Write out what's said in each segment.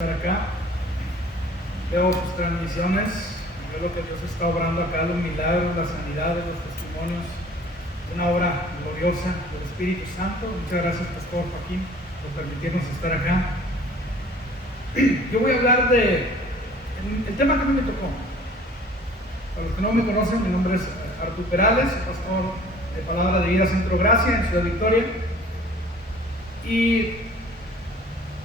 Acá veo sus transmisiones, veo lo que Dios está obrando acá, los milagros, las sanidades, los testimonios, una obra gloriosa del Espíritu Santo. Muchas gracias, Pastor Joaquín, por permitirnos estar acá. Yo voy a hablar de el tema que a mí me tocó. Para los que no me conocen, mi nombre es Artur Perales, pastor de Palabra de Vida Centro Gracia en Ciudad Victoria. Y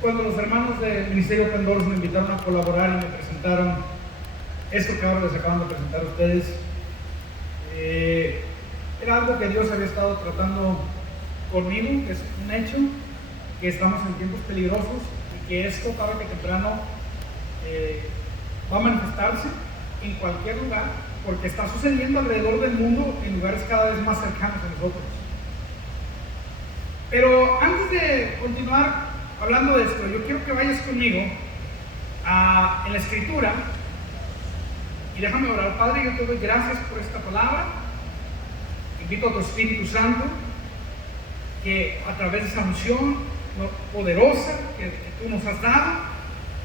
cuando los hermanos del Ministerio Open Doors me invitaron a colaborar y me presentaron esto que ahora les acaban de presentar a ustedes, era algo que Dios había estado tratando conmigo, que es un hecho, que estamos en tiempos peligrosos y que esto tarde que temprano va a manifestarse en cualquier lugar, porque está sucediendo alrededor del mundo en lugares cada vez más cercanos a nosotros. Pero antes de continuar hablando de esto, yo quiero que vayas conmigo en la Escritura y déjame orar. Padre, yo te doy gracias por esta palabra. Invito a tu Espíritu Santo que a través de esa unción poderosa que tú nos has dado,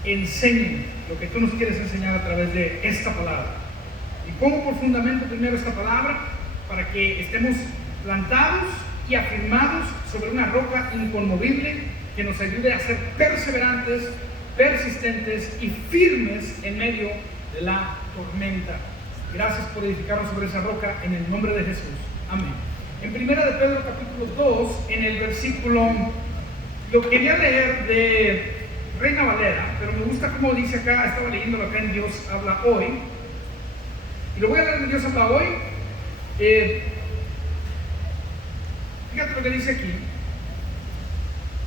enseñe lo que tú nos quieres enseñar a través de esta palabra. Y pongo por fundamento primero esta palabra para que estemos plantados y afirmados sobre una roca inconmovible que nos ayude a ser perseverantes, persistentes y firmes en medio de la tormenta. Gracias por edificarnos sobre esa roca en el nombre de Jesús. Amén. En 1 de Pedro capítulo 2, en el versículo, lo quería leer de Reina Valera, pero me gusta como dice acá, estaba leyéndolo acá en Dios Habla Hoy, y lo voy a leer de Dios Habla Hoy. Fíjate lo que dice aquí.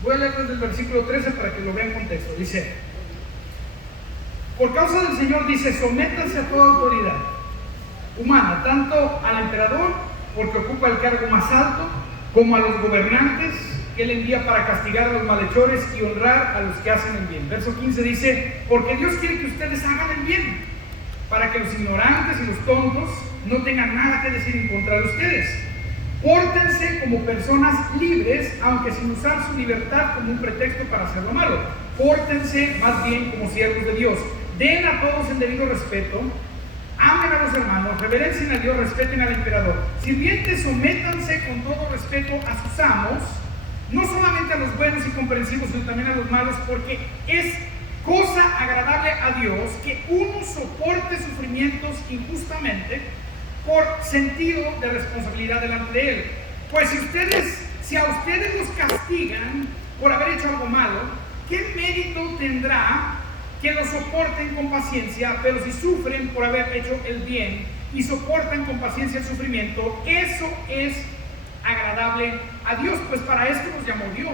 Voy a leer desde el versículo 13 para que lo vean en contexto. Dice: por causa del Señor, dice, sométanse a toda autoridad humana, tanto al emperador, porque ocupa el cargo más alto, como a los gobernantes que él envía para castigar a los malhechores y honrar a los que hacen el bien. Verso 15 dice: porque Dios quiere que ustedes hagan el bien, para que los ignorantes y los tontos no tengan nada que decir en contra de ustedes. Pórtense como personas libres, aunque sin usar su libertad como un pretexto para hacer lo malo. Pórtense más bien como siervos de Dios. Den a todos el debido respeto. Amen a los hermanos, reverencien a Dios, respeten al emperador. Sirvientes, sométanse con todo respeto a sus amos, no solamente a los buenos y comprensivos, sino también a los malos, porque es cosa agradable a Dios que uno soporte sufrimientos injustamente por sentido de responsabilidad delante de Él. Pues si a ustedes los castigan por haber hecho algo malo, ¿qué mérito tendrá que lo soporten con paciencia? Pero si sufren por haber hecho el bien y soportan con paciencia el sufrimiento, eso es agradable a Dios, pues para esto nos llamó Dios,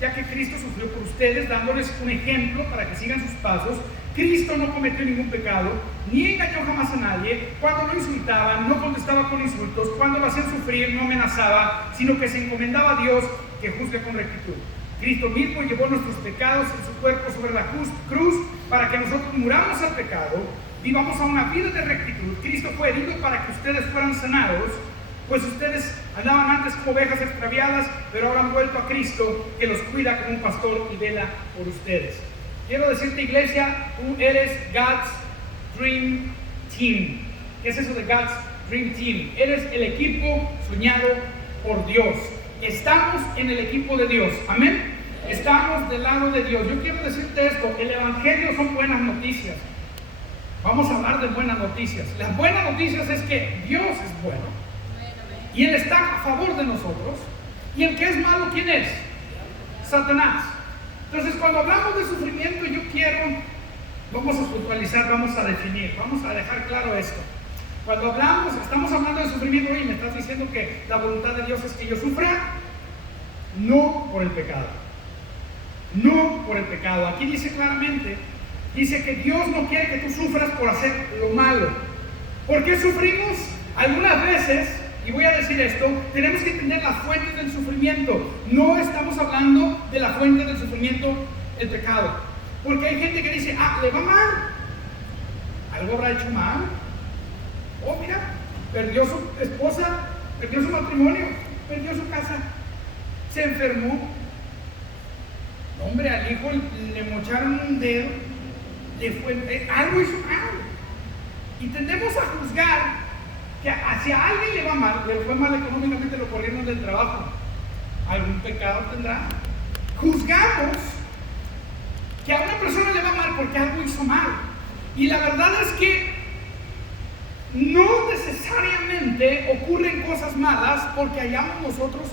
ya que Cristo sufrió por ustedes, dándoles un ejemplo para que sigan sus pasos. Cristo no cometió ningún pecado, ni engañó jamás a nadie. Cuando lo insultaban, no contestaba con insultos. Cuando lo hacían sufrir, no amenazaba, sino que se encomendaba a Dios, que juzga con rectitud. Cristo mismo llevó nuestros pecados en su cuerpo sobre la cruz, para que nosotros muramos al pecado, vivamos a una vida de rectitud. Cristo fue herido para que ustedes fueran sanados, pues ustedes andaban antes como ovejas extraviadas, pero ahora han vuelto a Cristo, que los cuida como un pastor y vela por ustedes. Quiero decirte, iglesia, tú eres God's Dream Team. ¿Qué es eso de God's Dream Team? Eres el equipo soñado por Dios. Estamos en el equipo de Dios. Amén. Estamos del lado de Dios. Yo quiero decirte esto: el evangelio son buenas noticias. Vamos a hablar de buenas noticias. Las buenas noticias es que Dios es bueno y Él está a favor de nosotros. Y el que es malo, ¿quién es? Satanás. Entonces, cuando hablamos de sufrimiento, vamos a puntualizar, vamos a definir, vamos a dejar claro esto. Cuando estamos hablando de sufrimiento, y me estás diciendo que la voluntad de Dios es que yo sufra, no por el pecado. No por el pecado. Aquí dice claramente, dice que Dios no quiere que tú sufras por hacer lo malo. ¿Por qué sufrimos? Algunas veces, y voy a decir esto, tenemos que entender las fuentes del sufrimiento. No estamos hablando de la fuente del sufrimiento, el pecado. Porque hay gente que dice, le va mal, algo habrá hecho mal. Oh, mira, perdió su esposa, perdió su matrimonio, perdió su casa, se enfermó. Hombre, al hijo le mocharon un dedo, algo hizo mal. Y tendemos a juzgar que hacia alguien le va mal, le fue mal económicamente, lo corrieron del trabajo, algún pecado tendrá. Juzgamos que a una persona le va mal porque algo hizo mal. Y la verdad es que no necesariamente ocurren cosas malas porque hayamos nosotros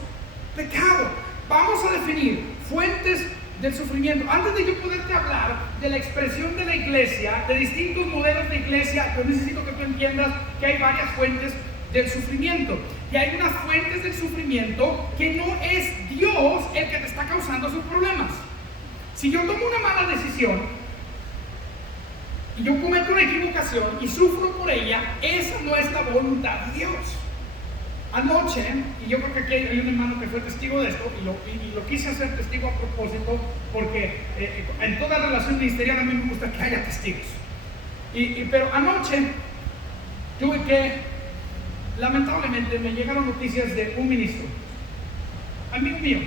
pecado. Vamos a definir fuentes del sufrimiento. Antes de yo poderte hablar de la expresión de la iglesia, de distintos modelos de iglesia, yo necesito que tú entiendas que hay varias fuentes del sufrimiento. Y hay unas fuentes del sufrimiento que no es Dios el que te está causando sus problemas. Si yo tomo una mala decisión y yo cometo una equivocación y sufro por ella, esa no es la voluntad de Dios. Anoche, y yo creo que aquí hay un hermano que fue testigo de esto, y lo quise hacer testigo a propósito, porque en toda relación ministerial a mí me gusta que haya testigos. Pero anoche tuve que, lamentablemente, me llegaron noticias de un ministro, amigo mío,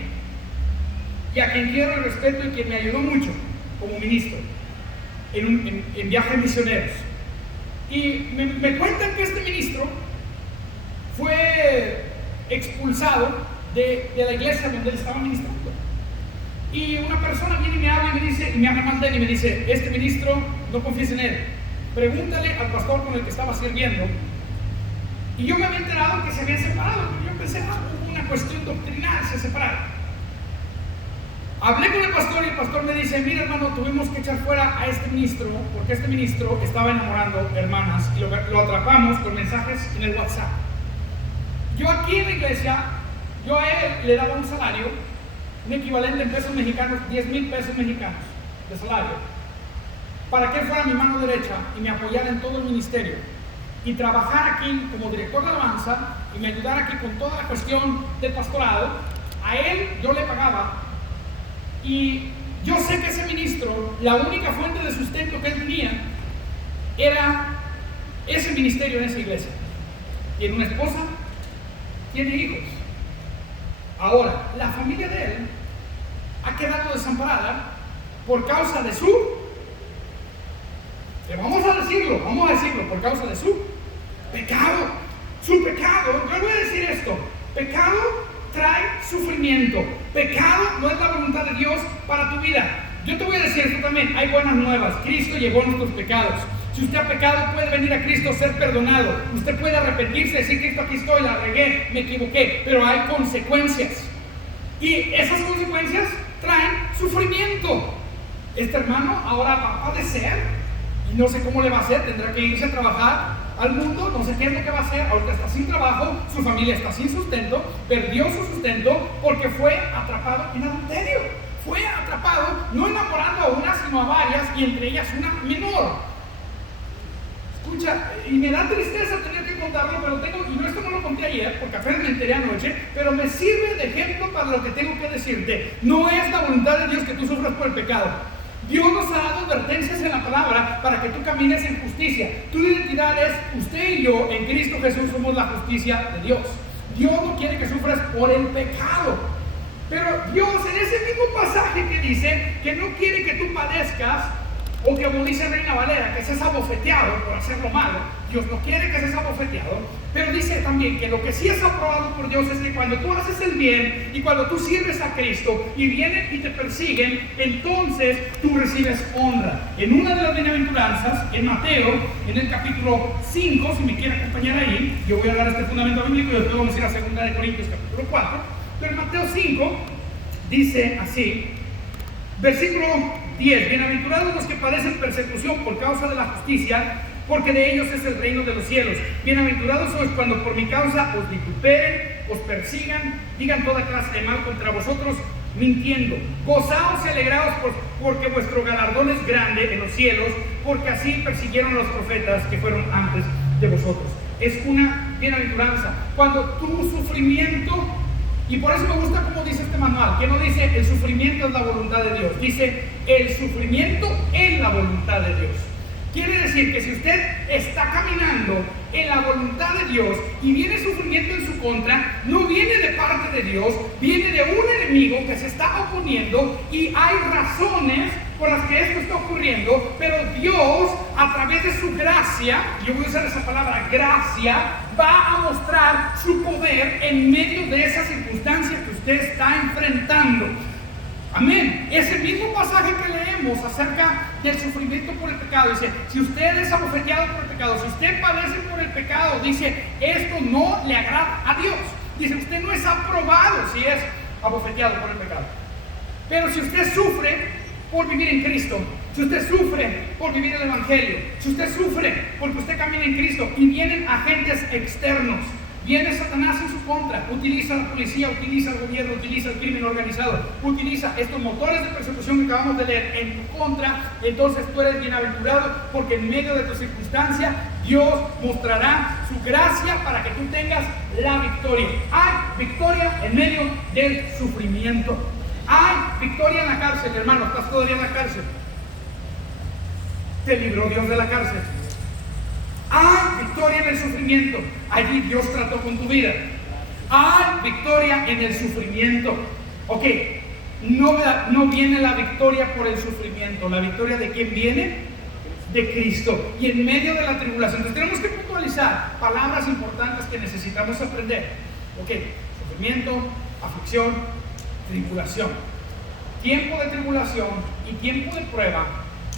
y a quien quiero el respeto y quien me ayudó mucho como ministro en viajes misioneros. Y me cuentan que este ministro fue expulsado de la iglesia donde él estaba ministrando. Y una persona viene y me habla y me dice, y me habla y me dice, este ministro, no confíes en él, pregúntale al pastor con el que estaba sirviendo. Y yo me había enterado que se habían separado. Yo pensé, hubo una cuestión doctrinal, se separaron. Hablé con el pastor y el pastor me dice, mira hermano, tuvimos que echar fuera a este ministro porque este ministro estaba enamorando hermanas y lo atrapamos con mensajes en el WhatsApp. Yo aquí en la iglesia, yo a él le daba un salario, un equivalente en pesos mexicanos, 10,000 pesos mexicanos de salario, para que él fuera mi mano derecha y me apoyara en todo el ministerio y trabajar aquí como director de alabanza y me ayudara aquí con toda la cuestión del pastorado. A él yo le pagaba. Y yo sé que ese ministro, la única fuente de sustento que él tenía era ese ministerio en esa iglesia. Tiene una esposa, tiene hijos. Ahora, la familia de él ha quedado desamparada por causa de vamos a decirlo, por causa de su pecado. Su pecado, yo voy a decir esto, pecado trae sufrimiento. Pecado no es la voluntad de Dios para tu vida. Yo te voy a decir esto también, hay buenas nuevas. Cristo llevó nuestros pecados. Si usted ha pecado, puede venir a Cristo, ser perdonado. Usted puede arrepentirse, decir, Cristo, aquí estoy, la regué, me equivoqué. Pero hay consecuencias. Y esas consecuencias traen sufrimiento. Este hermano ahora va a padecer y no sé cómo le va a hacer, tendrá que irse a trabajar al mundo, no sé qué es lo que va a hacer. Ahorita está sin trabajo, su familia está sin sustento, perdió su sustento porque fue atrapado en adulterio. Fue atrapado, no enamorando a una, sino a varias, y entre ellas una menor. Escucha, y me da tristeza tener que contarlo, pero esto no lo conté ayer, porque apenas me enteré anoche, pero me sirve de ejemplo para lo que tengo que decirte. No es la voluntad de Dios que tú sufras por el pecado. Dios nos ha dado advertencias en la palabra para que tú camines en justicia. Tu identidad es, usted y yo en Cristo Jesús somos la justicia de Dios. Dios no quiere que sufras por el pecado. Pero Dios en ese mismo pasaje que dice que no quiere que tú padezcas, o que como dice Reina Valera, que seas abofeteado por hacer lo malo. Dios no quiere que seas abofeteado, pero dice también que lo que sí es aprobado por Dios es que cuando tú haces el bien y cuando tú sirves a Cristo y vienen y te persiguen, entonces tú recibes honra. En una de las bienaventuranzas, en Mateo, en el capítulo 5, si me quiere acompañar ahí, yo voy a dar este fundamento bíblico y después vamos a ir a 2 de Corintios capítulo 4, pero en Mateo 5 dice así, versículo 10, bienaventurados los que padecen persecución por causa de la justicia, porque de ellos es el reino de los cielos. Bienaventurados sois cuando por mi causa os vituperen, os persigan, digan toda clase de mal contra vosotros, mintiendo. Gozaos y alegraos porque vuestro galardón es grande en los cielos, porque así persiguieron a los profetas que fueron antes de vosotros. Es una bienaventuranza. Cuando tu sufrimiento, y por eso me gusta como dice este manual, que no dice el sufrimiento es la voluntad de Dios, dice el sufrimiento es la voluntad de Dios. Quiere decir que si usted está caminando en la voluntad de Dios y viene sufrimiento en su contra, no viene de parte de Dios, viene de un enemigo que se está oponiendo y hay razones por las que esto está ocurriendo, pero Dios, a través de su gracia, yo voy a usar esa palabra, gracia, va a mostrar su poder en medio de esa circunstancia que usted está enfrentando. Amén. Ese mismo pasaje que leemos acerca del sufrimiento por el pecado, dice, si usted es abofeteado por el pecado, si usted padece por el pecado, dice, esto no le agrada a Dios. Dice, usted no es aprobado si es abofeteado por el pecado. Pero si usted sufre por vivir en Cristo, si usted sufre por vivir el Evangelio, si usted sufre porque usted camina en Cristo y vienen agentes externos, viene Satanás en su contra, utiliza la policía, utiliza el gobierno, utiliza el crimen organizado, utiliza estos motores de persecución que acabamos de leer en tu contra, entonces tú eres bienaventurado porque en medio de tu circunstancia Dios mostrará su gracia para que tú tengas la victoria. Hay victoria en medio del sufrimiento. Hay victoria en la cárcel, hermano, estás todavía en la cárcel. Te libró Dios de la cárcel. Hay victoria en el sufrimiento. Allí Dios trató con tu vida. Hay victoria en el sufrimiento. Ok, no viene la victoria por el sufrimiento. ¿La victoria de quién viene? De Cristo. Y en medio de la tribulación, entonces tenemos que puntualizar palabras importantes que necesitamos aprender. Ok, sufrimiento, aflicción, tribulación. Tiempo de tribulación y tiempo de prueba.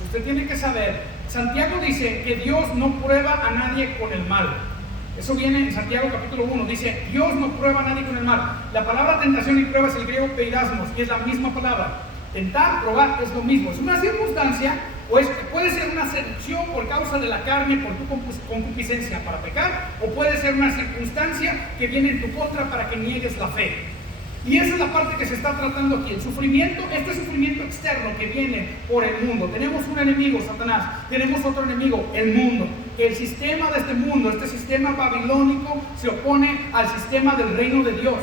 Usted tiene que saber, Santiago dice que Dios no prueba a nadie con el mal. Eso viene en Santiago capítulo 1, dice, Dios no prueba a nadie con el mal. La palabra tentación y prueba es el griego peirasmos, y es la misma palabra. Tentar, probar, es lo mismo. Es una circunstancia, o puede ser una seducción por causa de la carne, por tu concupiscencia para pecar, o puede ser una circunstancia que viene en tu contra para que niegues la fe. Y esa es la parte que se está tratando aquí, el sufrimiento, este sufrimiento externo que viene por el mundo. Tenemos un enemigo, Satanás, tenemos otro enemigo, el mundo. El sistema de este mundo, este sistema babilónico, se opone al sistema del reino de Dios.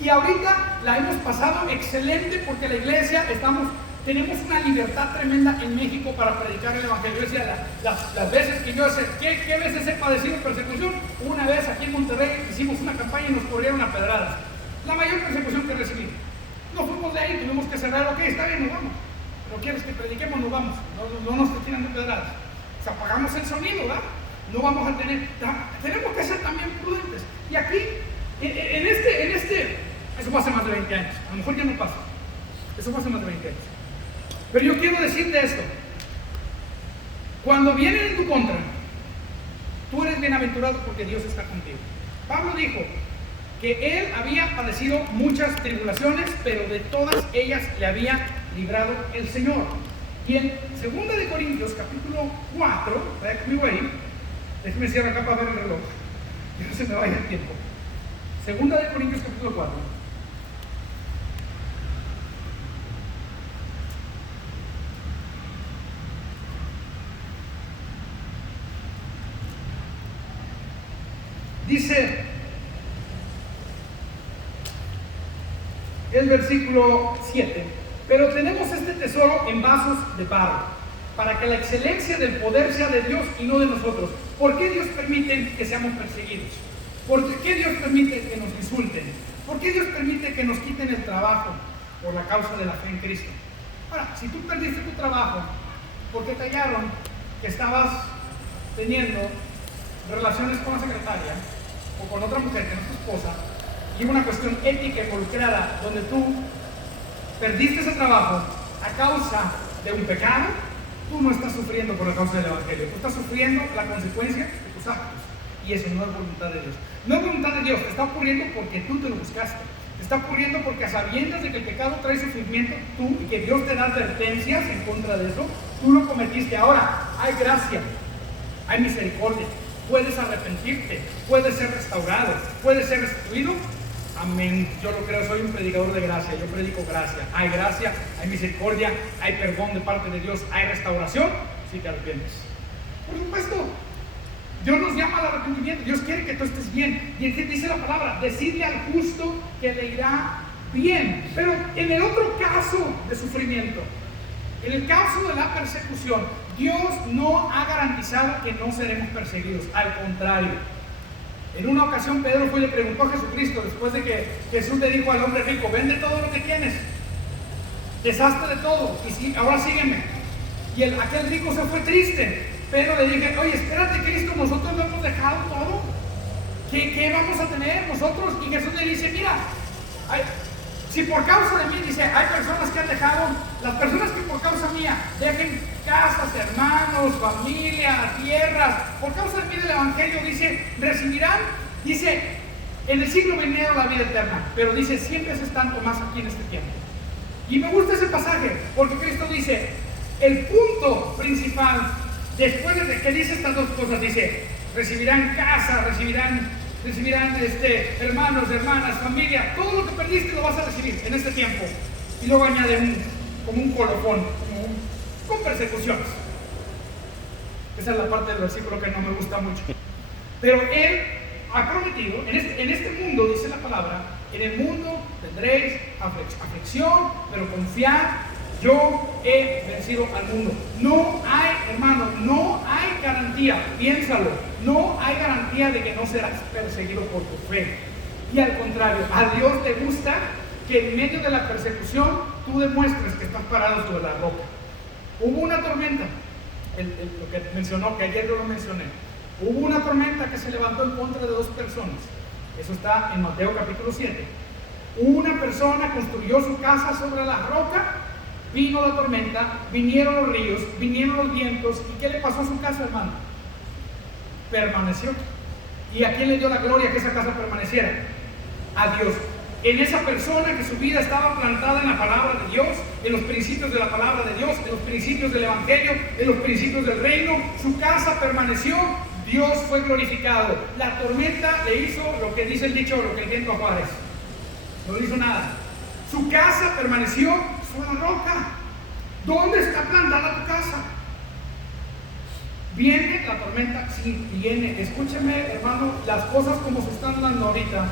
Y ahorita la hemos pasado excelente porque la iglesia tenemos una libertad tremenda en México para predicar el evangelio. Yo decía, las veces que yo ¿qué veces he padecido persecución? Una vez aquí en Monterrey hicimos una campaña y nos corrieron a pedradas. La mayor persecución que recibí. No fuimos de ahí, tuvimos que cerrar, ok, está bien, nos vamos. Pero quieres que prediquemos, nos vamos. No nos estén tirando pedradas. O sea, apagamos el sonido, ¿verdad? No vamos a tenemos que ser también prudentes. Y aquí, eso fue hace más de 20 años. A lo mejor ya no pasa. Eso fue hace más de 20 años. Pero yo quiero decirte esto. Cuando vienen en tu contra, tú eres bienaventurado porque Dios está contigo. Pablo dijo que él había padecido muchas tribulaciones, pero de todas ellas le había librado el Señor. Y en 2 de Corintios, capítulo 4, vaya conmigo ahí, déjeme cierrar acá para ver el reloj, que no se me vaya el tiempo. 2 de Corintios, capítulo 4. Dice el versículo 7, pero tenemos este tesoro en vasos de barro, para que la excelencia del poder sea de Dios y no de nosotros. ¿Por qué Dios permite que seamos perseguidos? ¿Por qué Dios permite que nos insulten? ¿Por qué Dios permite que nos quiten el trabajo? Por la causa de la fe en Cristo. Ahora, si tú perdiste tu trabajo porque te hallaron que estabas teniendo relaciones con la secretaria o con otra mujer que no es tu esposa, y una cuestión ética involucrada donde tú perdiste ese trabajo a causa de un pecado, tú no estás sufriendo por la causa del evangelio, tú estás sufriendo la consecuencia de tus actos, y eso no es voluntad de Dios. No es voluntad de Dios, te está ocurriendo porque tú te lo buscaste, te está ocurriendo porque a sabiendas de que el pecado trae sufrimiento tú y que Dios te da advertencias en contra de eso, tú lo cometiste. Ahora hay gracia, hay misericordia, puedes arrepentirte, puedes ser restaurado, puedes ser restituido. Amén, yo lo creo, soy un predicador de gracia, yo predico gracia. Hay gracia, hay misericordia, hay perdón de parte de Dios, hay restauración si te arrepientes. Por supuesto, Dios nos llama al arrepentimiento, Dios quiere que tú estés bien. Y dice la palabra, decirle al justo que le irá bien. Pero en el otro caso de sufrimiento, en el caso de la persecución, Dios no ha garantizado que no seremos perseguidos, al contrario. En una ocasión Pedro fue y le preguntó a Jesucristo, después de que Jesús le dijo al hombre rico, vende todo lo que tienes deshazte de todo, y sí, ahora sígueme. Y aquel rico se fue triste, pero le dije, oye, espérate, Cristo, nosotros lo hemos dejado todo. ¿Qué vamos a tener nosotros? Y Jesús le dice, mira, si por causa de mí, dice, hay personas que han dejado, las personas que por causa mía dejen casas, hermanos, familia, tierras, por causa de mí del Evangelio, dice, recibirán, dice, en el siglo venidero la vida eterna, pero dice, 100 veces tanto más aquí en este tiempo. Y me gusta ese pasaje, porque Cristo dice, el punto principal, después de que dice estas dos cosas, dice, recibirán casa, recibirán hermanos, hermanas, familia, todo lo que perdiste lo vas a recibir en este tiempo. Y luego añade como un colofón, con persecuciones. Esa es la parte del versículo que no me gusta mucho. Pero Él ha prometido, en este mundo, dice la palabra, en el mundo tendréis aflicción, pero confiad, yo he vencido al mundo. No hay, hermano, no hay garantía, piénsalo, no hay garantía de que no serás perseguido por tu fe. Y al contrario, a Dios le gusta que en medio de la persecución tú demuestres que estás parado sobre la roca. Hubo una tormenta, lo que mencionó, que ayer yo lo mencioné. Hubo una tormenta que se levantó en contra de dos personas. Eso está en Mateo capítulo 7. Una persona construyó su casa sobre la roca. Vino la tormenta, vinieron los ríos, vinieron los vientos. ¿Y qué le pasó a su casa, hermano? Permaneció. ¿Y a quién le dio la gloria que esa casa permaneciera? A Dios. En esa persona que su vida estaba plantada en la palabra de Dios, en los principios de la palabra de Dios, en los principios del Evangelio, en los principios del reino, su casa permaneció, Dios fue glorificado. La tormenta le hizo lo que dice el dicho, lo que el viento a Juárez. No le hizo nada. Su casa permaneció sobre la roca. ¿Dónde está plantada tu casa? ¿Viene la tormenta? Sí, viene. Escúcheme, hermano, las cosas como se están dando ahorita.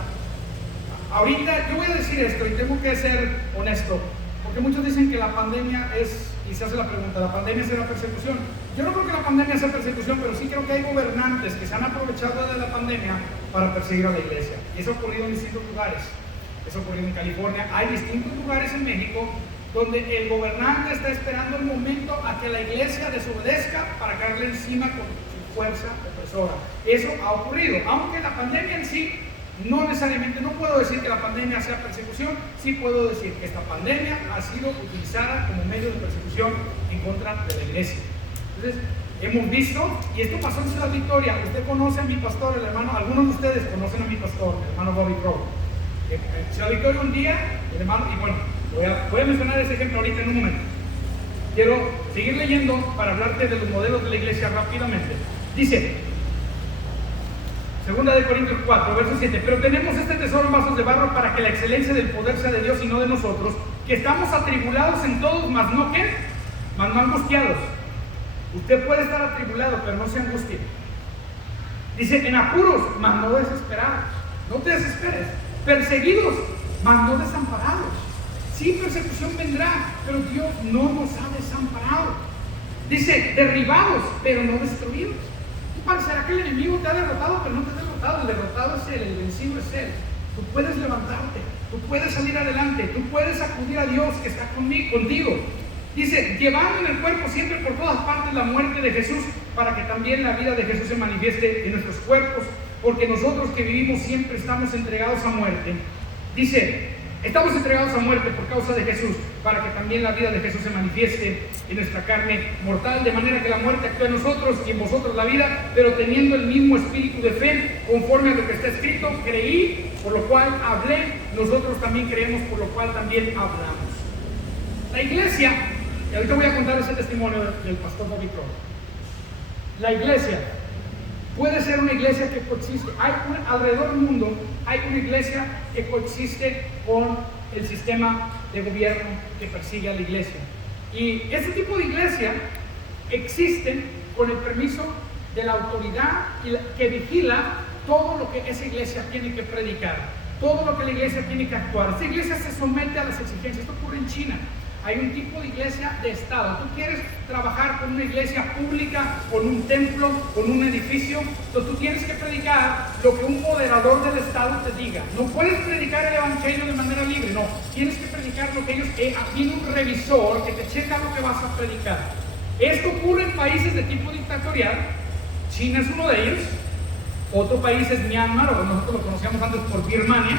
Ahorita yo voy a decir esto y tengo que ser honesto, porque muchos dicen que la pandemia es, y se hace la pregunta, ¿la pandemia será persecución? Yo no creo que la pandemia sea persecución, pero sí creo que hay gobernantes que se han aprovechado de la pandemia para perseguir a la iglesia. Y eso ha ocurrido en distintos lugares. Eso ha ocurrido en California. Hay distintos lugares en México donde el gobernante está esperando el momento a que la iglesia desobedezca para caerle encima con su fuerza opresora. Eso ha ocurrido, aunque la pandemia en sí, no necesariamente, no puedo decir que la pandemia sea persecución, sí puedo decir que esta pandemia ha sido utilizada como medio de persecución en contra de la iglesia. Entonces, hemos visto, y esto pasó en Ciudad Victoria. Usted conoce a mi pastor, el hermano, algunos de ustedes conocen a mi pastor, el hermano Bobby Crow. En Ciudad Victoria un día, el hermano, y bueno, voy a mencionar ese ejemplo ahorita en un momento. Quiero seguir leyendo para hablarte de los modelos de la iglesia rápidamente. Dice, 2 Corintios 4, verso 7, pero tenemos este tesoro en vasos de barro para que la excelencia del poder sea de Dios y no de nosotros, que estamos atribulados en todos, mas no angustiados. Usted puede estar atribulado, pero no se angustie. Dice, en apuros, mas no desesperados. No te desesperes. Perseguidos, mas no desamparados. Sí, persecución vendrá, pero Dios no nos ha desamparado. Dice, derribados, pero no destruidos. Y parecerá que el enemigo te ha derrotado, pero no te ha derrotado. El derrotado es Él, el vencido es Él. Tú puedes levantarte, tú puedes salir adelante, tú puedes acudir a Dios que está contigo. Dice, llevando en el cuerpo siempre por todas partes la muerte de Jesús, para que también la vida de Jesús se manifieste en nuestros cuerpos, porque nosotros que vivimos siempre estamos entregados a muerte. Dice, estamos entregados a muerte por causa de Jesús, para que también la vida de Jesús se manifieste en nuestra carne mortal, de manera que la muerte actúe en nosotros y en vosotros la vida, pero teniendo el mismo espíritu de fe, conforme a lo que está escrito, creí, por lo cual hablé, nosotros también creemos, por lo cual también hablamos. La iglesia, y ahorita voy a contar ese testimonio del pastor Bobby Crow. La iglesia puede ser una iglesia que coexiste. Alrededor del mundo hay una iglesia que coexiste con el sistema de gobierno que persigue a la iglesia. Y ese tipo de iglesia existe con el permiso de la autoridad que vigila todo lo que esa iglesia tiene que predicar, todo lo que la iglesia tiene que actuar. Esta iglesia se somete a las exigencias. Esto ocurre en China. hay un tipo de iglesia de Estado. Tú quieres trabajar con una iglesia pública, con un templo, con un edificio, entonces tú tienes que predicar lo que un moderador del Estado te diga. No puedes predicar el evangelio de manera libre, no. Tienes que predicar lo que ellos... tiene un revisor que te checa lo que vas a predicar. Esto ocurre en países de tipo dictatorial. China es uno de ellos. Otro país es Myanmar, o nosotros lo conocíamos antes por Birmania.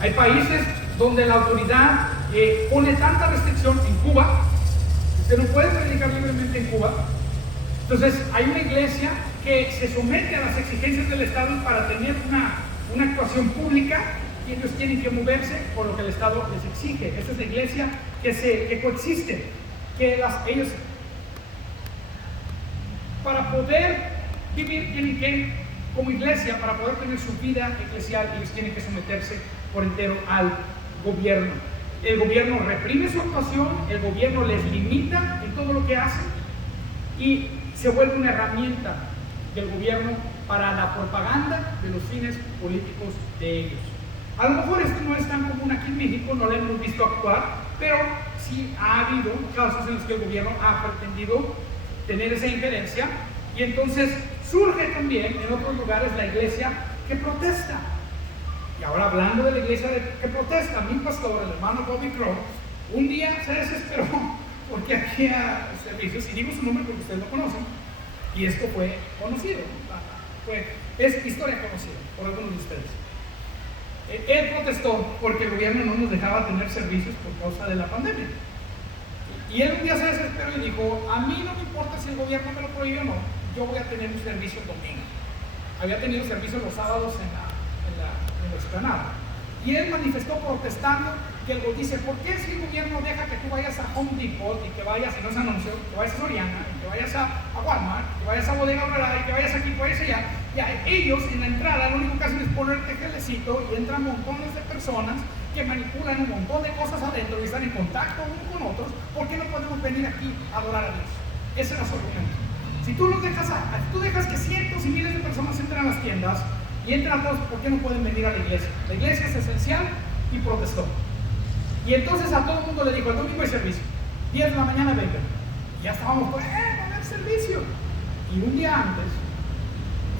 Hay países donde la autoridad pone tanta restricción. En Cuba, usted no puede predicar libremente en Cuba. Entonces hay una iglesia que se somete a las exigencias del Estado para tener una actuación pública, y ellos tienen que moverse por lo que el Estado les exige. Esta es la iglesia que coexiste, ellos para poder vivir tienen que, como iglesia, para poder tener su vida eclesial, ellos tienen que someterse por entero al gobierno. El gobierno reprime su actuación, el gobierno les limita en todo lo que hacen y se vuelve una herramienta del gobierno para la propaganda de los fines políticos de ellos. A lo mejor esto no es tan común aquí en México, no lo hemos visto actuar, pero sí ha habido casos en los que el gobierno ha pretendido tener esa injerencia, y entonces surge también en otros lugares la iglesia que protesta. Y ahora, hablando de la iglesia que protesta, mi pastor, el hermano Bobby Crow, un día se desesperó porque hacía servicios, y digo su nombre porque ustedes lo conocen, y esto fue conocido, es historia conocida por algunos de ustedes. Él protestó porque el gobierno no nos dejaba tener servicios por causa de la pandemia. Y él un día se desesperó y dijo: a mí no me importa si el gobierno me lo prohíbe o no, yo voy a tener un servicio el domingo. Había tenido servicio los sábados en la explanada. Y él manifestó protestando que él dice: ¿por qué si el gobierno deja que tú vayas a Home Depot y que vayas, y no se anunció, que vayas a Soriana, y que vayas a Walmart, que vayas a Bodega Aurrera, y que vayas aquí, que vayas allá? Ya ellos en la entrada lo único que hacen es ponerte gelecito y entran montones de personas que manipulan un montón de cosas adentro y están en contacto unos con otros. ¿Por qué no podemos venir aquí a adorar a Dios? Ese era su argumento. Si tú dejas que cientos y miles de personas entren a las tiendas y entran a todos, ¿por qué no pueden venir a la iglesia? La iglesia es esencial, y protestó. Y entonces a todo el mundo le dijo: el domingo hay servicio, 10 de la mañana vengan. Y ya estábamos, va a haber servicio. Y un día antes,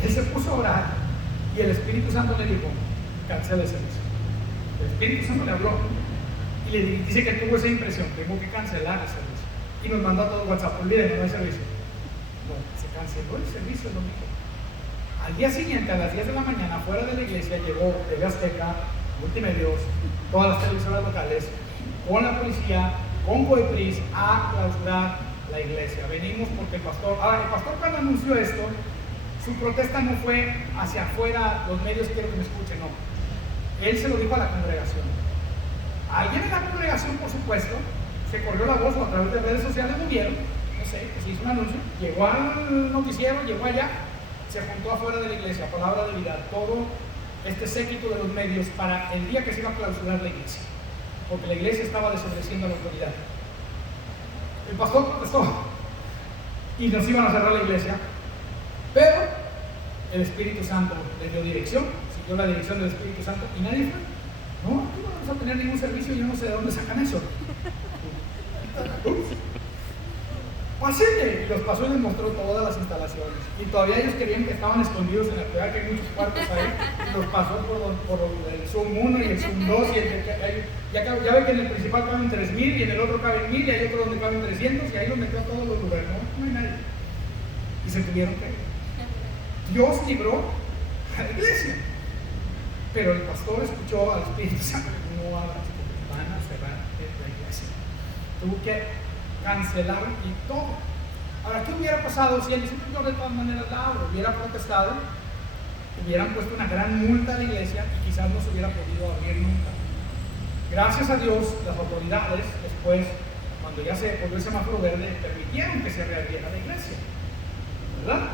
él se puso a orar y el Espíritu Santo le dijo: cancela el servicio. El Espíritu Santo le habló y le dice que tuvo esa impresión: tengo que cancelar el servicio. Y nos mandó a todo WhatsApp: olvídenlo, no hay servicio. No, se canceló el servicio el domingo. Al día siguiente, a las 10 de la mañana, fuera de la iglesia, llegó TV Azteca, Multimedios, todas las televisoras locales, con la policía, con COEPRIS, a clausurar la iglesia. Venimos porque el pastor cuando anunció esto, su protesta no fue hacia afuera, los medios quiero que me escuchen, no. Él se lo dijo a la congregación. Alguien en la congregación, por supuesto, se corrió la voz, o a través de redes sociales lo vieron, no sé, que se hizo un anuncio, llegó al noticiero, llegó allá, se juntó afuera de la iglesia, palabra de vida, todo este séquito de los medios para el día que se iba a clausurar la iglesia, porque la iglesia estaba desobedeciendo a la autoridad. El pastor protestó y nos iban a cerrar la iglesia, pero el Espíritu Santo le dio dirección, siguió la dirección del Espíritu Santo, y nadie fue. No, aquí no vamos a tener ningún servicio, yo no sé de dónde sacan eso. Pásenle. Y los pasó y les mostró todas las instalaciones. Y todavía ellos creían que estaban escondidos en la ciudad, que hay muchos cuartos ahí. Y los pasó por el Zoom 1 y el Zoom 2. Ya ve que en el principal caben 3,000 y en el otro caben 1,000 y hay otro donde caben 300, y ahí los metió a todos los lugares. No hay nadie. Y se tuvieron que ir. Dios libró a la iglesia. Pero el pastor escuchó al Espíritu Santo: no hagas, porque van a cerrar la iglesia. Tuvo que cancelar y todo. Ahora, ¿qué hubiera pasado si el Señor de todas maneras hubiera protestado? Hubieran puesto una gran multa a la iglesia y quizás no se hubiera podido abrir nunca. Gracias a Dios, las autoridades después, cuando ya se volvió el semáforo verde, permitieron que se reabriera la iglesia, ¿verdad?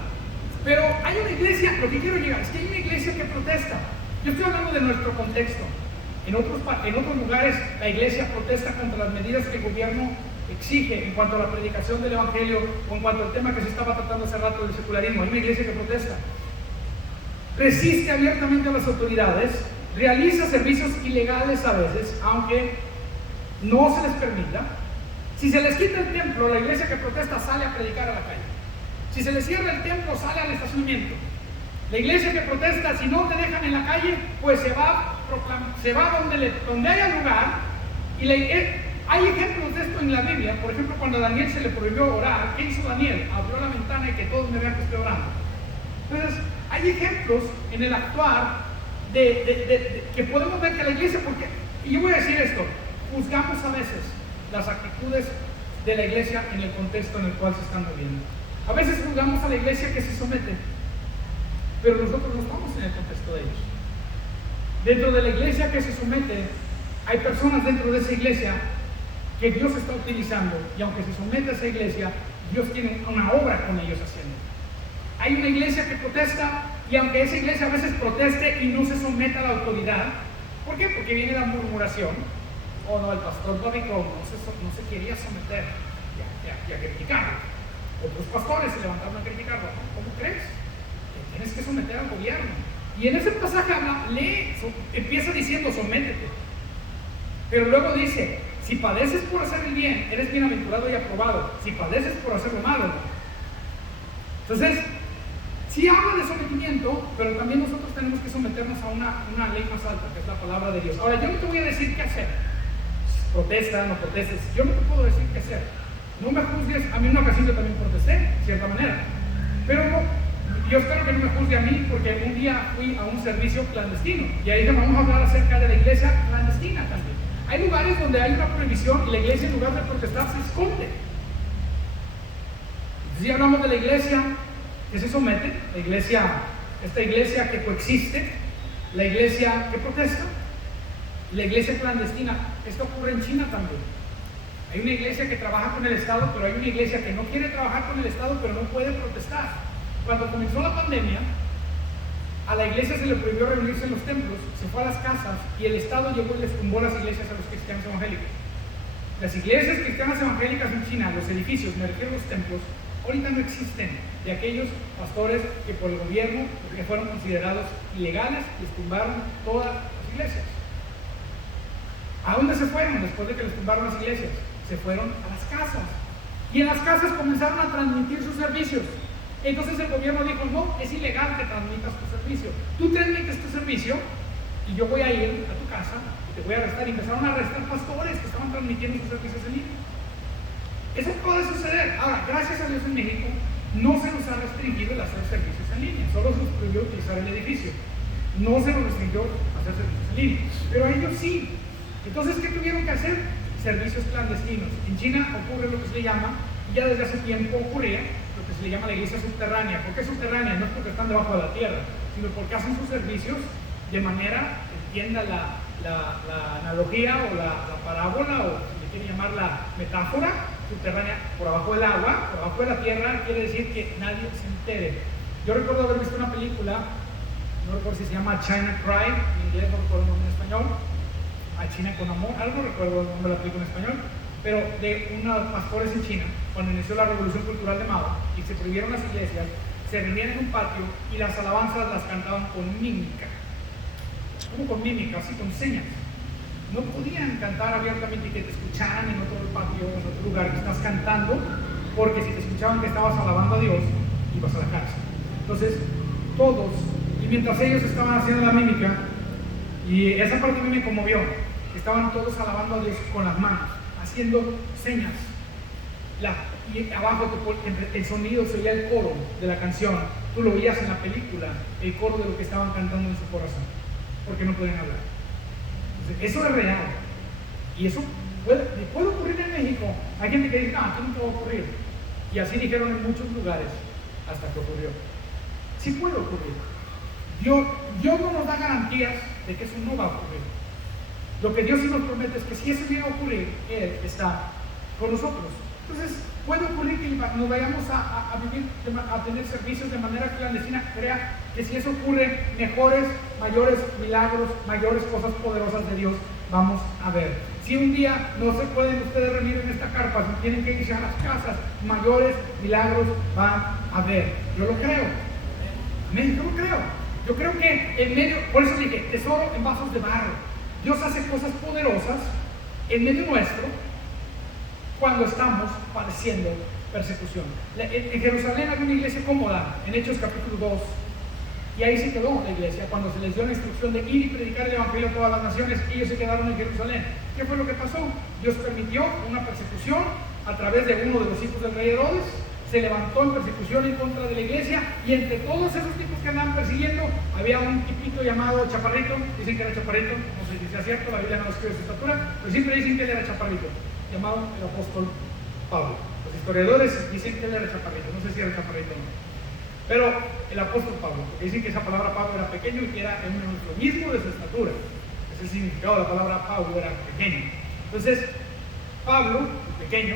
Pero hay una iglesia, lo que quiero llegar es que hay una iglesia que protesta. Yo estoy hablando de nuestro contexto. En otros lugares la iglesia protesta contra las medidas que el gobierno exige en cuanto a la predicación del evangelio, o en cuanto al tema que se estaba tratando hace rato del secularismo. Hay una iglesia que protesta, resiste abiertamente a las autoridades, realiza servicios ilegales a veces, aunque no se les permita, Si se les quita el templo, la iglesia que protesta sale a predicar a la calle. Si se les cierra el templo, sale al estacionamiento. La iglesia que protesta, si no te dejan en la calle, pues se va donde haya lugar. Y hay ejemplos de esto en la Biblia. Por ejemplo, cuando a Daniel se le prohibió orar, ¿qué hizo Daniel? Abrió la ventana y que todos me vean que estoy orando. Entonces, hay ejemplos en el actuar que podemos ver que la iglesia, porque, y yo voy a decir esto, juzgamos a veces las actitudes de la iglesia en el contexto en el cual se están moviendo. A veces juzgamos a la iglesia que se somete, pero nosotros no estamos en el contexto de ellos. Dentro de la iglesia que se somete, hay personas dentro de esa iglesia que Dios está utilizando, y aunque se somete a esa iglesia, Dios tiene una obra con ellos haciendo. Hay una iglesia que protesta, y aunque esa iglesia a veces proteste y no se someta a la autoridad, ¿por qué? Porque viene la murmuración. Oh no, el pastor Bobby Crowell no se quería someter y a criticarlo. Otros pastores se levantaron a criticarlo. ¿Cómo crees? Te tienes que someter al gobierno. Y en ese pasaje empieza diciendo sométete. Pero luego dice, si padeces por hacer el bien, eres bienaventurado y aprobado. Si padeces por hacer lo malo, no. Entonces, sí habla de sometimiento, pero también nosotros tenemos que someternos a una ley más alta, que es la palabra de Dios. Ahora, yo no te voy a decir qué hacer. Protesta, no protestes. Yo no te puedo decir qué hacer. No me juzgues. A mí en una ocasión yo también protesté, de cierta manera. Pero no, yo espero que no me juzgue a mí, porque un día fui a un servicio clandestino. Y ahí vamos a hablar acerca de la iglesia clandestina también. Hay lugares donde hay una prohibición y la iglesia, en lugar de protestar, se esconde. Si hablamos de la iglesia que se somete, esta iglesia que coexiste, la iglesia que protesta, la iglesia clandestina. Esto ocurre en China también. Hay una iglesia que trabaja con el Estado, pero hay una iglesia que no quiere trabajar con el Estado, pero no puede protestar. Cuando comenzó la pandemia, a la iglesia se le prohibió reunirse en los templos, se fue a las casas y el Estado llegó y les tumbó las iglesias a los cristianos evangélicos. Las iglesias cristianas evangélicas en China, los edificios, me refiero a los templos, ahorita no existen, de aquellos pastores que por el gobierno, porque fueron considerados ilegales, les tumbaron todas las iglesias. ¿A dónde se fueron después de que les tumbaron las iglesias? Se fueron a las casas. Y en las casas comenzaron a transmitir sus servicios. Entonces el gobierno dijo, no, es ilegal que transmitas tu servicio. Tú transmites tu servicio y yo voy a ir a tu casa y te voy a arrestar. Y empezaron a arrestar pastores que estaban transmitiendo sus servicios en línea. Eso puede suceder. Ahora, gracias a Dios en México no se nos ha restringido el hacer servicios en línea. Solo se nos prohibió utilizar el edificio. No se nos restringió hacer servicios en línea. Pero a ellos sí. Entonces, ¿qué tuvieron que hacer? Servicios clandestinos. En China ocurre lo que se le llama, y ya desde hace tiempo ocurría, lo que se le llama la iglesia subterránea. ¿Por qué subterránea? No es porque están debajo de la tierra, sino porque hacen sus servicios de manera, entienda la analogía o la parábola, o si le quieren llamar la metáfora, subterránea, por abajo del agua, por abajo de la tierra, quiere decir que nadie se entere. Yo recuerdo haber visto una película, no recuerdo si se llama China Cry, en inglés, no recuerdo el nombre en español, a China con amor, algo recuerdo el nombre de la película en español, pero de unos pastores en China, cuando inició la revolución cultural de Mao y se prohibieron las iglesias, se reunían en un patio y las alabanzas las cantaban con mímica. ¿Cómo con mímica? Así con señas. No podían cantar abiertamente y que te escucharan en otro patio, en otro lugar que estás cantando, porque si te escuchaban que estabas alabando a Dios, ibas a la cárcel. Entonces, todos, y mientras ellos estaban haciendo la mímica, y esa parte me conmovió, estaban todos alabando a Dios con las manos, haciendo señas. Y abajo el sonido se oía el coro de la canción. Tú lo oías en la película, el coro de lo que estaban cantando en su corazón, porque no podían hablar. Entonces, eso es real. Y eso puede ocurrir en México. Hay gente que dice, no, aquí no te va a ocurrir. Y así dijeron en muchos lugares hasta que ocurrió. Sí puede ocurrir. Dios no nos da garantías de que eso no va a ocurrir. Lo que Dios sí nos promete es que si eso llega a ocurrir, Él está con nosotros. Entonces, puede ocurrir que nos vayamos a vivir, a tener servicios de manera clandestina. Crea que si eso ocurre, mejores, mayores milagros, mayores cosas poderosas de Dios vamos a ver. Si un día no se pueden ustedes reunir en esta carpa, si tienen que irse a las casas, mayores milagros van a ver. Yo lo creo. Amén, yo lo creo. Yo creo que en medio, por eso dije, tesoro en vasos de barro. Dios hace cosas poderosas en medio nuestro, cuando estamos padeciendo persecución. En Jerusalén había una iglesia cómoda, en Hechos capítulo 2, y ahí se quedó la iglesia. Cuando se les dio la instrucción de ir y predicar el evangelio a todas las naciones, ellos se quedaron en Jerusalén. ¿Qué fue lo que pasó? Dios permitió una persecución a través de uno de los hijos del rey Herodes. Se levantó en persecución en contra de la iglesia, y entre todos esos tipos que andaban persiguiendo había un tipito llamado Chaparrito. Dicen que era Chaparrito, no sé si sea cierto, la Biblia no describe su estatura, pero siempre dicen que él era Chaparrito, llamado el apóstol Pablo. Los historiadores dicen que él era Chaparrito, no sé si era Chaparrito o no, pero el apóstol Pablo, porque dicen que esa palabra Pablo era pequeño y que era un eufemismo de su estatura. Es el significado de la palabra Pablo, era pequeño. Entonces, Pablo, el pequeño,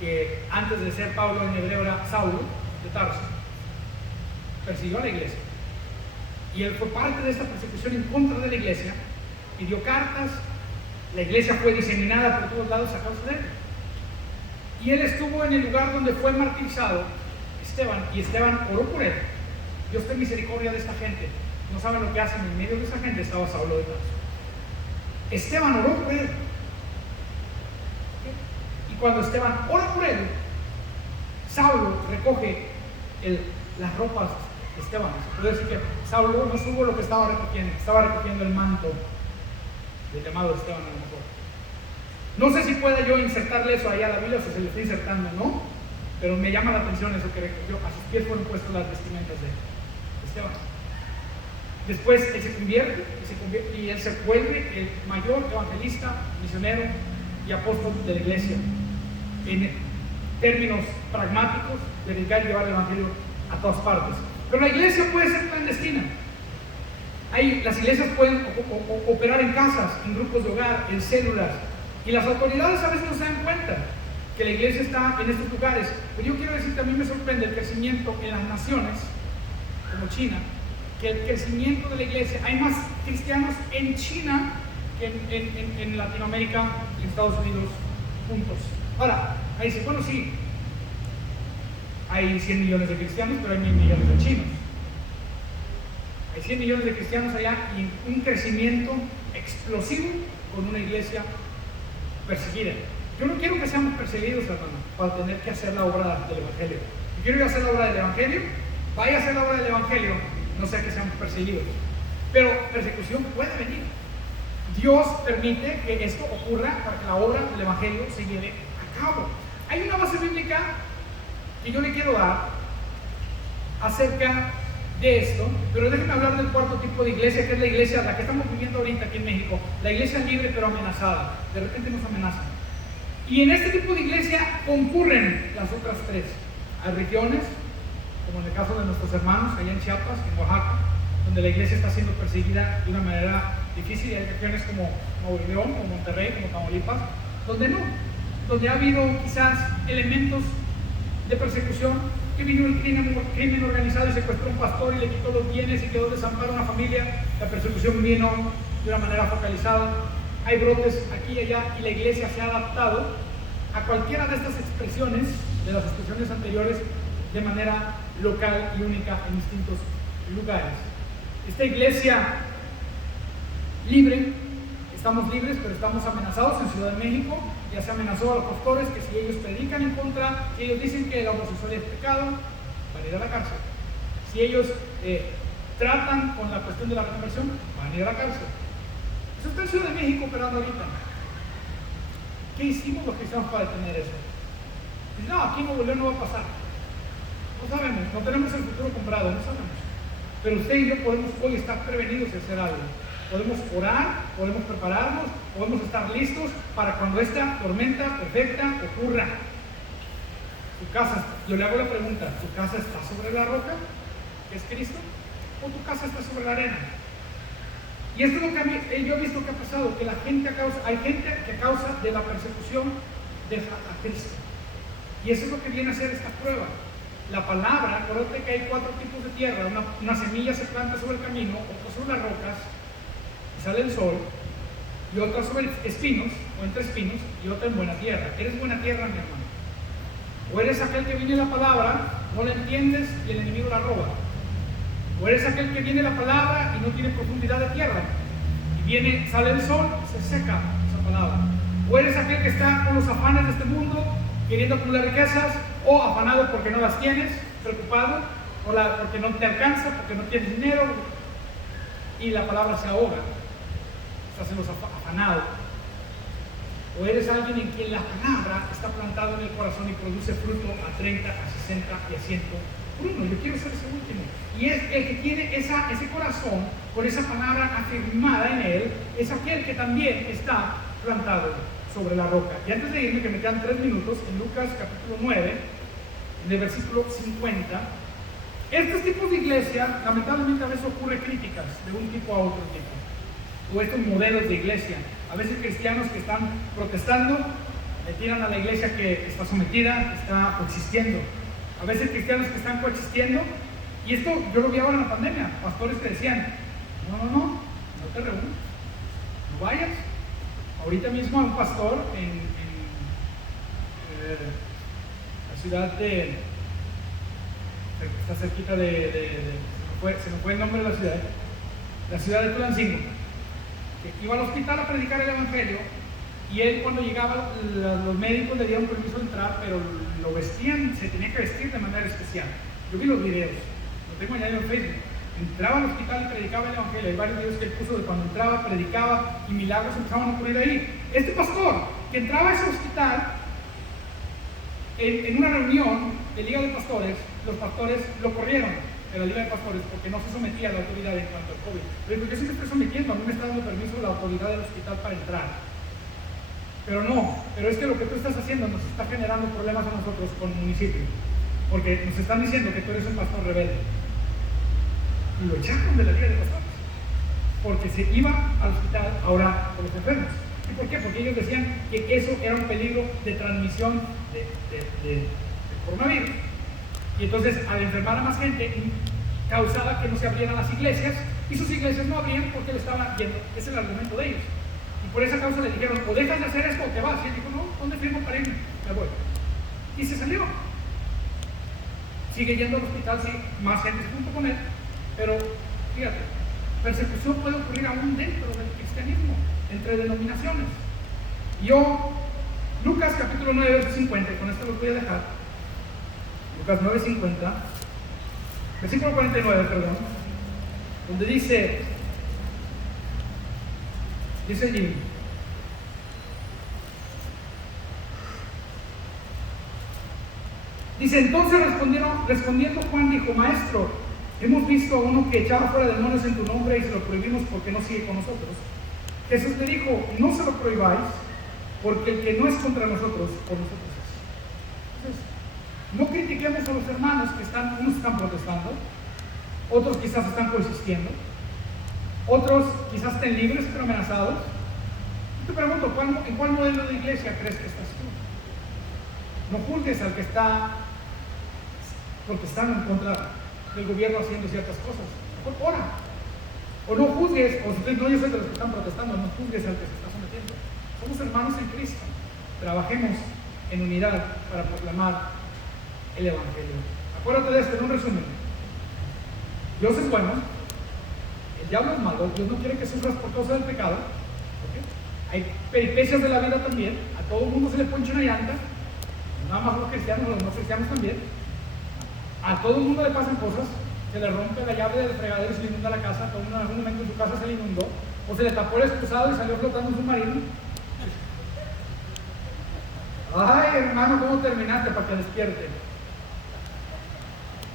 que antes de ser Pablo en hebreo era Saulo de Tarso, persiguió a la iglesia, y él fue parte de esta persecución en contra de la iglesia, y dio cartas. La iglesia fue diseminada por todos lados a causa de él, y él estuvo en el lugar donde fue martirizado Esteban, y Esteban oró por él. Dios ten misericordia de esta gente, no saben lo que hacen. En medio de esa gente estaba Saulo de Tarso. Esteban oró por él, y cuando Esteban ora por él, Saulo recoge las ropas de Esteban. Se puede decir que Saulo no supo lo que estaba recogiendo el manto del llamado Esteban a lo mejor. No sé si pueda yo insertarle eso ahí a la Biblia, o si se le está insertando, ¿no? Pero me llama la atención eso que recogió. A sus pies fueron puestas las vestimentas de Esteban. Después él se convierte y él se vuelve el mayor evangelista, misionero y apóstol de la iglesia. En términos pragmáticos, dedicar y llevar el evangelio a todas partes. Pero la iglesia puede ser clandestina. Las iglesias pueden operar en casas, en grupos de hogar, en células, y las autoridades a veces no se dan cuenta que la iglesia está en estos lugares. Pero yo quiero decir que a mí me sorprende el crecimiento en las naciones como China, que el crecimiento de la iglesia, hay más cristianos en China que en Latinoamérica y en Estados Unidos juntos. Ahora, ahí dice, bueno, sí, hay 100 millones de cristianos, pero hay 1.000 millones de chinos. Hay 100 millones de cristianos allá y un crecimiento explosivo con una iglesia perseguida. Yo no quiero que seamos perseguidos, hermano, para tener que hacer la obra del evangelio. Yo quiero ir a hacer la obra del evangelio, vaya a hacer la obra del evangelio, no sea que seamos perseguidos. Pero persecución puede venir. Dios permite que esto ocurra para que la obra del evangelio se lleve a cabo. Hay una base bíblica que yo le quiero dar acerca de esto, pero déjenme hablar del cuarto tipo de iglesia, que es la iglesia, la que estamos viviendo ahorita aquí en México, la iglesia libre pero amenazada. De repente nos amenazan. Y en este tipo de iglesia concurren las otras tres. Hay regiones, como en el caso de nuestros hermanos allá en Chiapas, en Oaxaca, donde la iglesia está siendo perseguida de una manera difícil, y hay regiones como Nuevo León, como Monterrey, como Tamaulipas, donde no, donde ha habido quizás elementos de persecución, que vino el crimen organizado y secuestró a un pastor y le quitó los bienes y quedó desamparado a una familia. La persecución vino de una manera focalizada. Hay brotes aquí y allá, y la iglesia se ha adaptado a cualquiera de estas expresiones, de las expresiones anteriores, de manera local y única en distintos lugares. Esta iglesia libre, estamos libres, pero estamos amenazados. En Ciudad de México ya se amenazó a los pastores que si ellos predican en contra, si ellos dicen que la homosexualidad es pecado, van a ir a la cárcel. Si ellos tratan con la cuestión de la conversión, van a ir a la cárcel. Eso está en Ciudad de México operando ahorita. ¿Qué hicimos los cristianos para detener eso? Dicen, no, aquí en Nuevo León no va a pasar. No sabemos, no tenemos el futuro comprado, no sabemos. Pero usted y yo podemos hoy estar prevenidos de hacer algo. Podemos orar, podemos prepararnos, podemos estar listos para cuando esta tormenta perfecta ocurra. Tu casa, yo le hago la pregunta, ¿tu casa está sobre la roca, que es Cristo? ¿O tu casa está sobre la arena? Y esto es lo que yo he visto que ha pasado, que hay gente que a causa de la persecución deja a Cristo. Y eso es lo que viene a ser esta prueba. La palabra, acuérdate que hay 4 tipos de tierra. Una semilla se planta sobre el camino, otra sobre las rocas, y sale el sol, y otra sobre espinos, o entre espinos, y otra en buena tierra. ¿Eres buena tierra, mi hermano? O eres aquel que viene la palabra, no la entiendes y el enemigo la roba. O eres aquel que viene la palabra y no tiene profundidad de tierra, y sale el sol y se seca esa palabra. O eres aquel que está con los afanes de este mundo, queriendo acumular riquezas, o afanado porque no las tienes, preocupado, porque no te alcanza, porque no tienes dinero, y la palabra se ahoga. Estás en los afanados. O eres alguien en quien la palabra está plantada en el corazón y produce fruto a 30, a 60 y a 100 por uno. Yo quiero ser ese último. Y es el que tiene ese corazón con esa palabra afirmada en él, es aquel que también está plantado sobre la roca. Y antes de irme, que me quedan 3 minutos, en Lucas capítulo 9, en el versículo 50, estos tipos de iglesia, lamentablemente a veces ocurre críticas de un tipo a otro tipo, o estos modelos de iglesia. A veces cristianos que están protestando le tiran a la iglesia que está sometida, que está coexistiendo. A veces cristianos que están coexistiendo, y esto yo lo vi ahora en la pandemia, pastores que decían, no te reúnas, no vayas. Ahorita mismo hay un pastor en la ciudad de, está cerquita se me fue el nombre de la ciudad de Tulancingo, que iba al hospital a predicar el evangelio, y él, cuando llegaba, los médicos le dieron permiso de entrar, pero lo vestían, se tenía que vestir de manera especial. Yo vi los videos, lo tengo añadido en Facebook. Entraba al hospital y predicaba el evangelio. Hay varios videos que él puso de cuando entraba, predicaba, y milagros empezaban a ocurrir ahí. Este pastor que entraba a ese hospital, en una reunión de Liga de Pastores, los pastores lo corrieron de la Liga de Pastores porque no se sometía a la autoridad en cuanto al COVID. Pero yo sí me estoy sometiendo, a mí me está dando permiso la autoridad del hospital para entrar. Pero es que lo que tú estás haciendo nos está generando problemas a nosotros con el municipio, porque nos están diciendo que tú eres un pastor rebelde. Y lo echaron de la Liga de Pastores porque se iba al hospital a orar por los enfermos. ¿Y por qué? Porque ellos decían que eso era un peligro de transmisión de coronavirus. Y entonces, al enfermar a más gente, causaba que no se abrieran las iglesias, y sus iglesias no abrían porque le estaban yendo. Ese es el argumento de ellos. Y por esa causa le dijeron, o dejas de hacer esto o te vas. Y él dijo, no, ¿dónde firmo para irme? Me voy. Y se salió. Sigue yendo al hospital, sí, más gente junto con él, pero fíjate, persecución puede ocurrir aún dentro del cristianismo, entre denominaciones. Lucas capítulo 9, verso 50, con esto lo voy a dejar. Lucas 9, 50, versículo 49, perdón, donde dice allí: dice, entonces respondiendo Juan dijo, maestro, hemos visto a uno que echaba fuera demonios en tu nombre y se lo prohibimos porque no sigue con nosotros. Jesús le dijo, no se lo prohibáis, porque el que no es contra nosotros, por nosotros es. Entonces, no critiquemos a los hermanos que unos están protestando, otros quizás están coexistiendo, otros quizás estén libres pero amenazados. Yo te pregunto, ¿en cuál modelo de iglesia crees que estás tú? No juzgues al que está protestando en contra del gobierno haciendo ciertas cosas. Mejor ora. O no juzgues, o si no, yo soy de los que están protestando, no juzgues al que se está sometiendo. Somos hermanos en Cristo. Trabajemos en unidad para proclamar el evangelio. Acuérdate de esto, en un resumen. Dios es bueno, el diablo es malo, Dios no quiere que sufras por causa del pecado. ¿Okay? Hay peripecias de la vida también, a todo el mundo se le poncha una llanta, nada más los cristianos, los no cristianos también. A todo el mundo le pasan cosas, se le rompe la llave del fregadero y se le inunda la casa, todo el mundo en algún momento en su casa se le inundó, o se le tapó el excusado y salió flotando un submarino. Ay, hermano, ¿cómo terminaste? Para que despierte.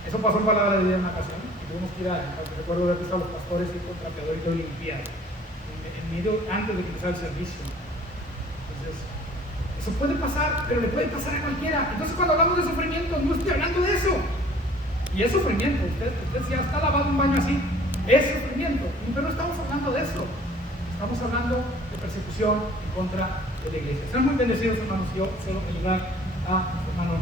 Eso pasó en palabra de Dios en una ocasión, y tuvimos que ir recuerdo haber visto a los pastores y con trapeador y todo limpiar, en medio, antes de que empezara el servicio. Entonces, eso puede pasar, pero le puede pasar a cualquiera. Entonces, cuando hablamos de sufrimiento, no estoy hablando de eso. Y es sufrimiento, usted si ya está lavado un baño así, es sufrimiento, pero no estamos hablando de eso. Estamos hablando de persecución en contra de la iglesia. Sean muy bendecidos, hermanos. Yo cedo el lugar a hermano